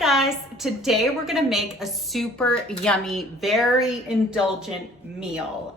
guys, today we're gonna make a super yummy, very indulgent meal,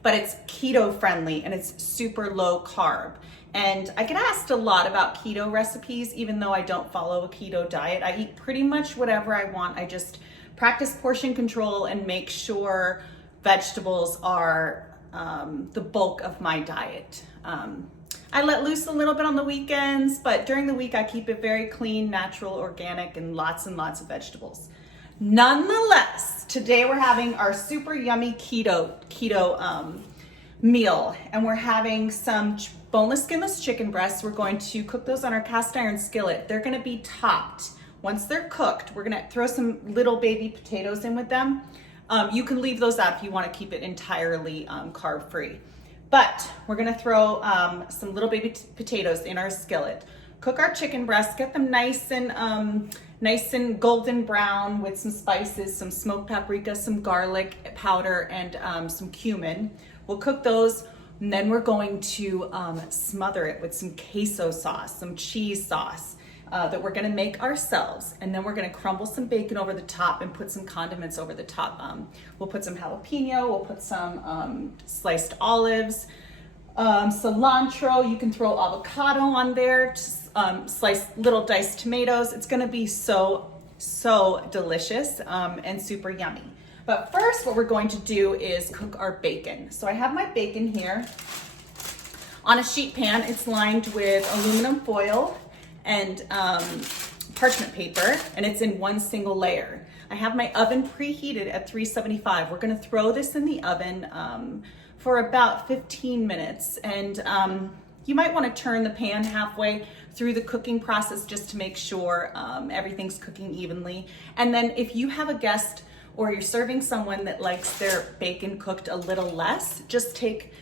but it's keto friendly and it's super low carb. And I get asked a lot about keto recipes, even though I don't follow a keto diet. I eat pretty much whatever I want. I just practice portion control and make sure vegetables are the bulk of my diet. I let loose a little bit on the weekends, but during the week I keep it very clean, natural, organic, and lots of vegetables. Nonetheless, today we're having our super yummy keto meal, and we're having some boneless, skinless chicken breasts. We're going to cook those on our cast iron skillet. They're gonna be topped. Once they're cooked, we're gonna throw some little baby potatoes in with them. You can leave those out if you wanna keep it entirely carb-free. But we're gonna throw some little baby potatoes in our skillet. Cook our chicken breasts, get them nice and golden brown with some spices, some smoked paprika, some garlic powder, and some cumin. We'll cook those, and then we're going to smother it with some queso sauce, some cheese sauce that we're gonna make ourselves. And then we're gonna crumble some bacon over the top and put some condiments over the top. We'll put some jalapeno, we'll put some sliced olives, cilantro. You can throw avocado on there, slice little diced tomatoes. It's gonna be so delicious and super yummy. But first, what we're going to do is cook our bacon. So I have my bacon here on a sheet pan. It's lined with aluminum foil and parchment paper, and it's in one single layer. I have my oven preheated at 375. We're gonna throw this in the oven for about 15 minutes. And you might wanna turn the pan halfway through the cooking process just to make sure everything's cooking evenly. And then if you have a guest or you're serving someone that likes their bacon cooked a little less, just take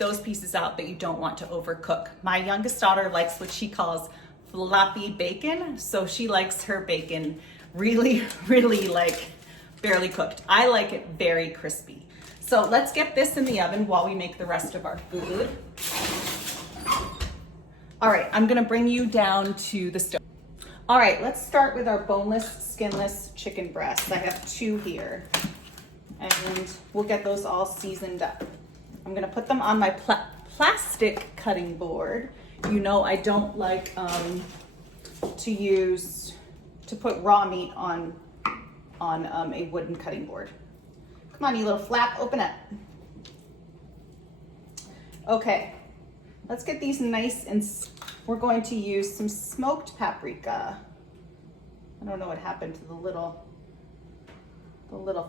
those pieces out that you don't want to overcook. My youngest daughter likes what she calls floppy bacon, so she likes her bacon really like barely cooked. I like it very crispy. So let's get this in the oven while we make the rest of our food. All right, I'm gonna bring you down to the stove. All right, let's start with our boneless, skinless chicken breasts. I have 2 here, and we'll get those all seasoned up. I'm gonna put them on my plastic cutting board. You know I don't like to put raw meat on a wooden cutting board. Come on, you little flap, open up. Okay, let's get these nice, and we're going to use some smoked paprika. I don't know what happened to the little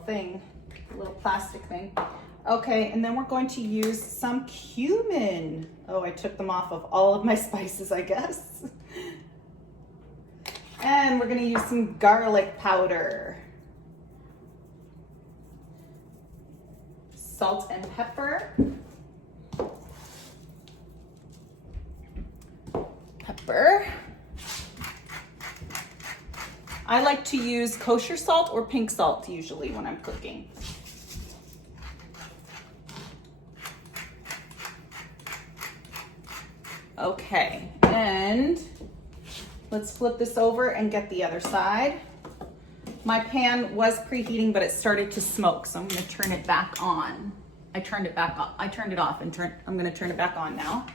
thing, the little plastic thing. Okay, and then we're going to use some cumin. Oh, I took them off of all of my spices, I guess. And we're gonna use some garlic powder. Salt and pepper. I like to use kosher salt or pink salt usually when I'm cooking. Okay, and let's flip this over and get the other side. My pan was preheating, but it started to smoke, so I'm gonna turn it back on. I turned it off, and I'm gonna turn it back on now.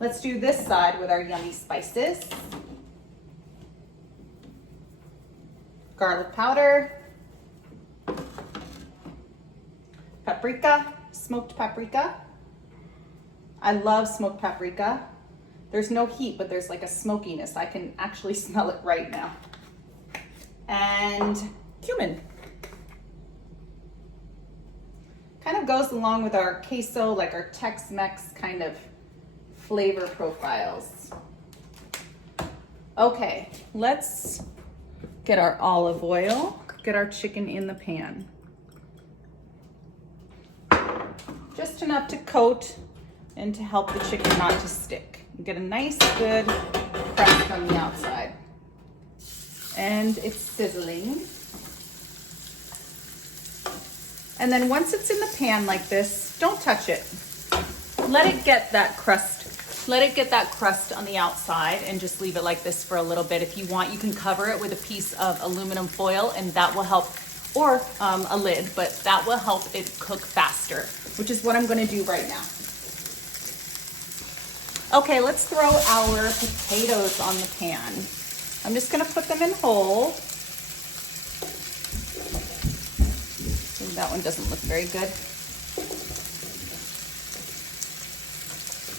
Let's do this side with our yummy spices. Garlic powder, paprika, smoked paprika. I love smoked paprika. There's no heat, but there's like a smokiness. I can actually smell it right now. And cumin. Kind of goes along with our queso, like our Tex-Mex kind of flavor profiles. Okay, let's get our olive oil, get our chicken in the pan. Just enough to coat and to help the chicken not to stick. Get a nice good crust on the outside. And it's sizzling. And then once it's in the pan like this, don't touch it. Let it get that crust Let it get that crust on the outside and just leave it like this for a little bit. If you want, you can cover it with a piece of aluminum foil and that will help, or a lid, but that will help it cook faster, which is what I'm gonna do right now. Okay, let's throw our potatoes on the pan. I'm just gonna put them in whole. That one doesn't look very good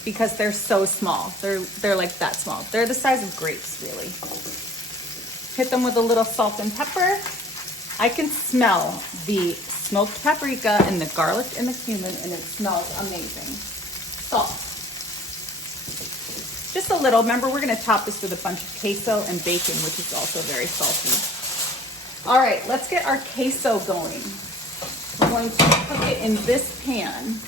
because they're so small. They're like that small. They're the size of grapes, really. Hit them with a little salt and pepper. I can smell the smoked paprika and the garlic and the cumin, and it smells amazing. Salt. Just a little. Remember, we're gonna top this with a bunch of queso and bacon, which is also very salty. All right, let's get our queso going. We're going to cook it in this pan.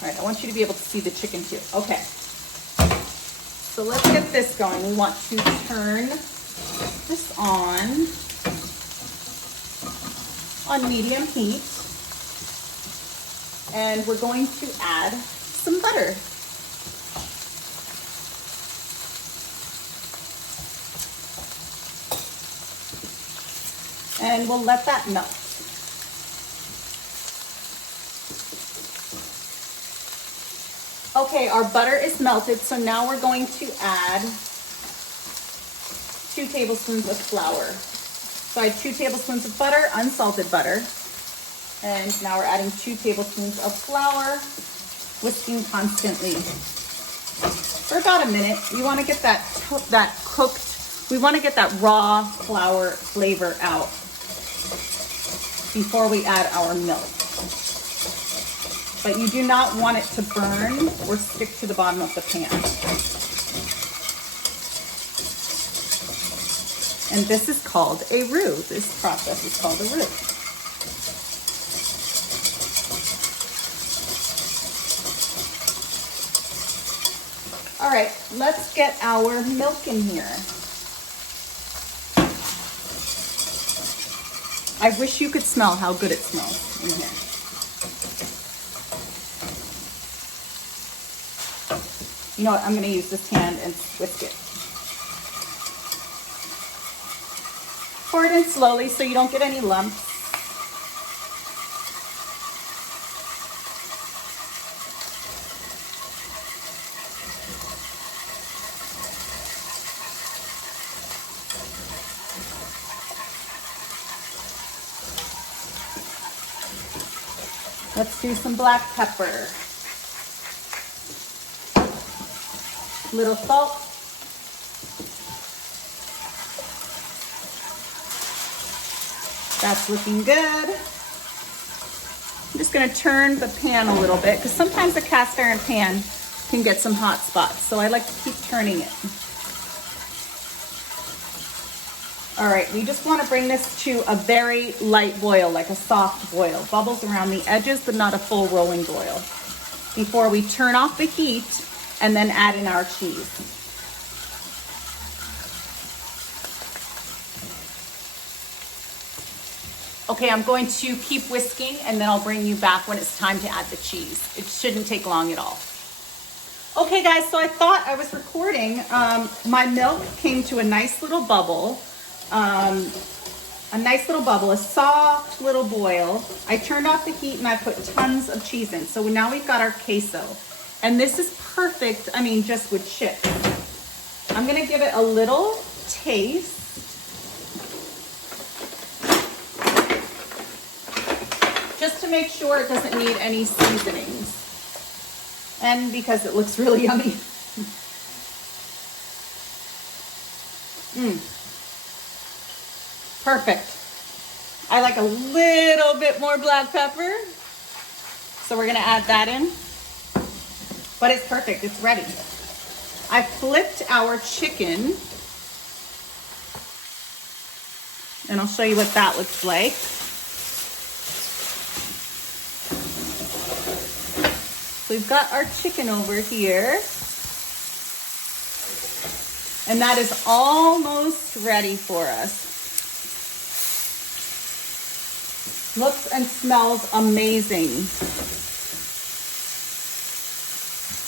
All right, I want you to be able to see the chicken too. Okay, so let's get this going. We want to turn this on medium heat. And we're going to add some butter. And we'll let that melt. Okay, our butter is melted, so now we're going to add 2 tablespoons of flour. So I had 2 tablespoons of butter, unsalted butter. And now we're adding 2 tablespoons of flour, whisking constantly for about a minute. You want to get that cooked. We want to get that raw flour flavor out before we add our milk. But you do not want it to burn or stick to the bottom of the pan. And this is called a roux. This process is called a roux. All right, let's get our milk in here. I wish you could smell how good it smells in here. You know what, I'm gonna use this hand and whisk it. Pour it in slowly so you don't get any lumps. Let's do some black pepper. Little salt. That's looking good. I'm just gonna turn the pan a little bit because sometimes the cast iron pan can get some hot spots. So I like to keep turning it. All right, we just want to bring this to a very light boil, like a soft boil. Bubbles around the edges, but not a full rolling boil. Before we turn off the heat and then add in our cheese. Okay, I'm going to keep whisking and then I'll bring you back when it's time to add the cheese. It shouldn't take long at all. Okay guys, so I thought I was recording. My milk came to a nice little bubble. A soft little boil. I turned off the heat and I put tons of cheese in. So now we've got our queso. And this is perfect, I mean, just with chips. I'm gonna give it a little taste. Just to make sure it doesn't need any seasonings. And because it looks really yummy. Perfect. I like a little bit more black pepper. So we're gonna add that in. But it's perfect, it's ready. I flipped our chicken. And I'll show you what that looks like. So we've got our chicken over here. And that is almost ready for us. Looks and smells amazing.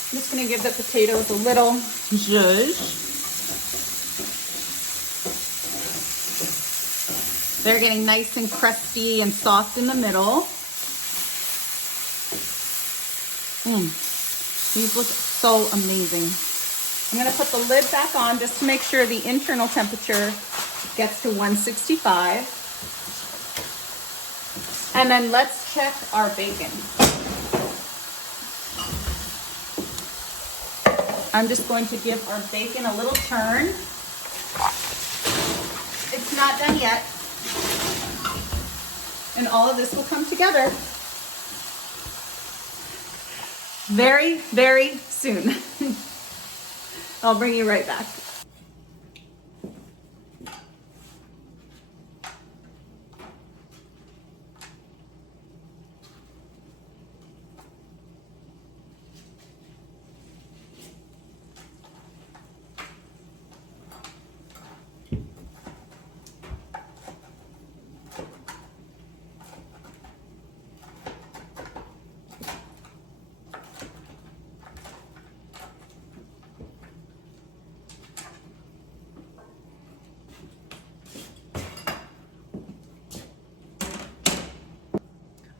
I'm just gonna give the potatoes a little zhuzh. They're getting nice and crusty and soft in the middle. These look so amazing. I'm gonna put the lid back on just to make sure the internal temperature gets to 165. And then let's check our bacon. I'm just going to give our bacon a little turn. It's not done yet. And all of this will come together very, very soon. I'll bring you right back.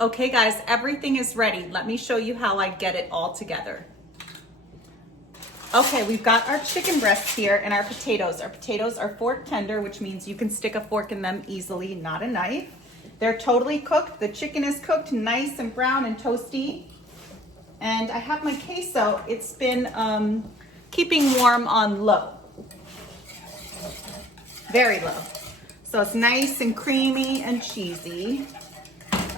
Okay guys, everything is ready. Let me show you how I get it all together. Okay, we've got our chicken breasts here and our potatoes. Our potatoes are fork tender, which means you can stick a fork in them easily, not a knife. They're totally cooked. The chicken is cooked nice and brown and toasty. And I have my queso. It's been keeping warm on low. Very low. So it's nice and creamy and cheesy.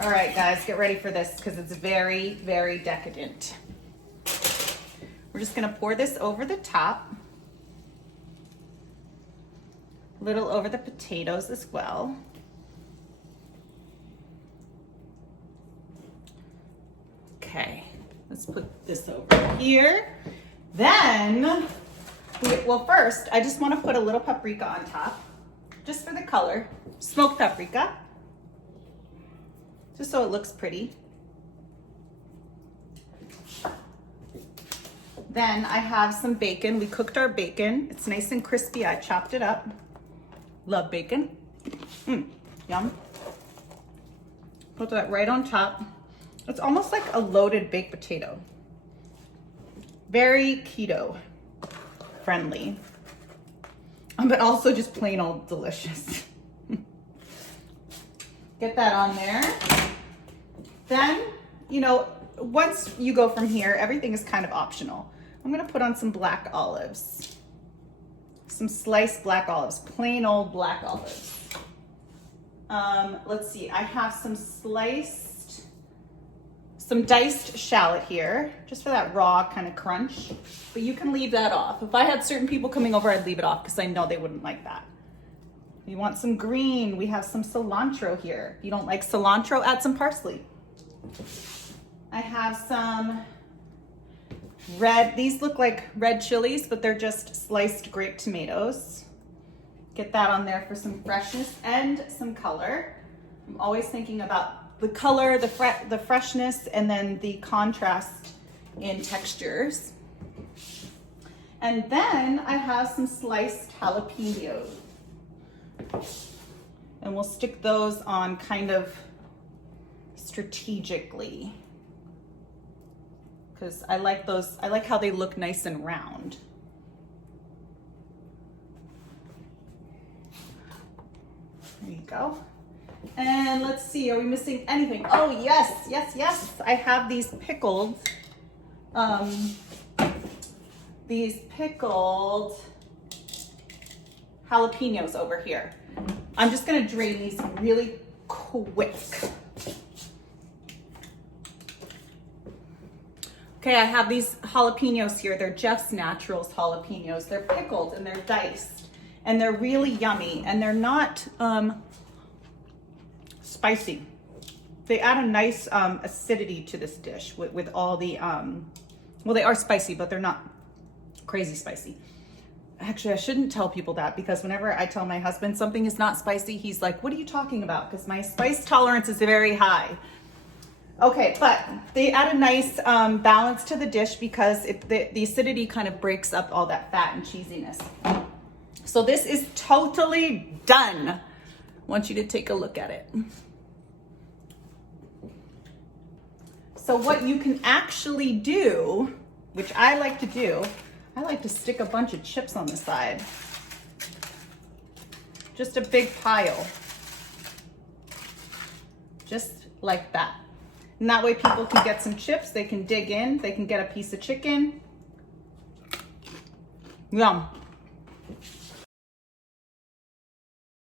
All right, guys, get ready for this because it's very, very decadent. We're just gonna pour this over the top. A little over the potatoes as well. Okay, let's put this over here. Then, well first, I just wanna put a little paprika on top, just for the color. Smoked paprika. Just so it looks pretty. Then I have some bacon. We cooked our bacon. It's nice and crispy. I chopped it up. Love bacon. Yum. Put that right on top. It's almost like a loaded baked potato. Very keto friendly, but also just plain old delicious. Get that on there. Then, you know, once you go from here, everything is kind of optional. I'm gonna put on some black olives. Some sliced black olives, plain old black olives. Let's see, I have some diced shallot here, just for that raw kind of crunch, but you can leave that off. If I had certain people coming over, I'd leave it off because I know they wouldn't like that. You want some green, we have some cilantro here. If you don't like cilantro, add some parsley. I have some red, these look like red chilies, but they're just sliced grape tomatoes. Get that on there for some freshness and some color. I'm always thinking about the color, the freshness, and then the contrast in textures. And then I have some sliced jalapenos. And we'll stick those on kind of strategically because I like those. I like how they look nice and round. There you go. And let's see, are we missing anything? Oh yes, yes, yes. I have these pickled jalapenos over here. I'm just gonna drain these really quick. Okay, I have these jalapenos here. They're Jeff's Naturals jalapenos. They're pickled and they're diced and they're really yummy and they're not spicy. They add a nice acidity to this dish with all the, well, they are spicy, but they're not crazy spicy. Actually, I shouldn't tell people that, because whenever I tell my husband something is not spicy, he's like, what are you talking about? Because my spice tolerance is very high. Okay, but they add a nice balance to the dish because the acidity kind of breaks up all that fat and cheesiness. So this is totally done. I want you to take a look at it. So what you can actually do, which I like to do, I like to stick a bunch of chips on the side. Just a big pile. Just like that. And that way people can get some chips, they can dig in, they can get a piece of chicken. Yum.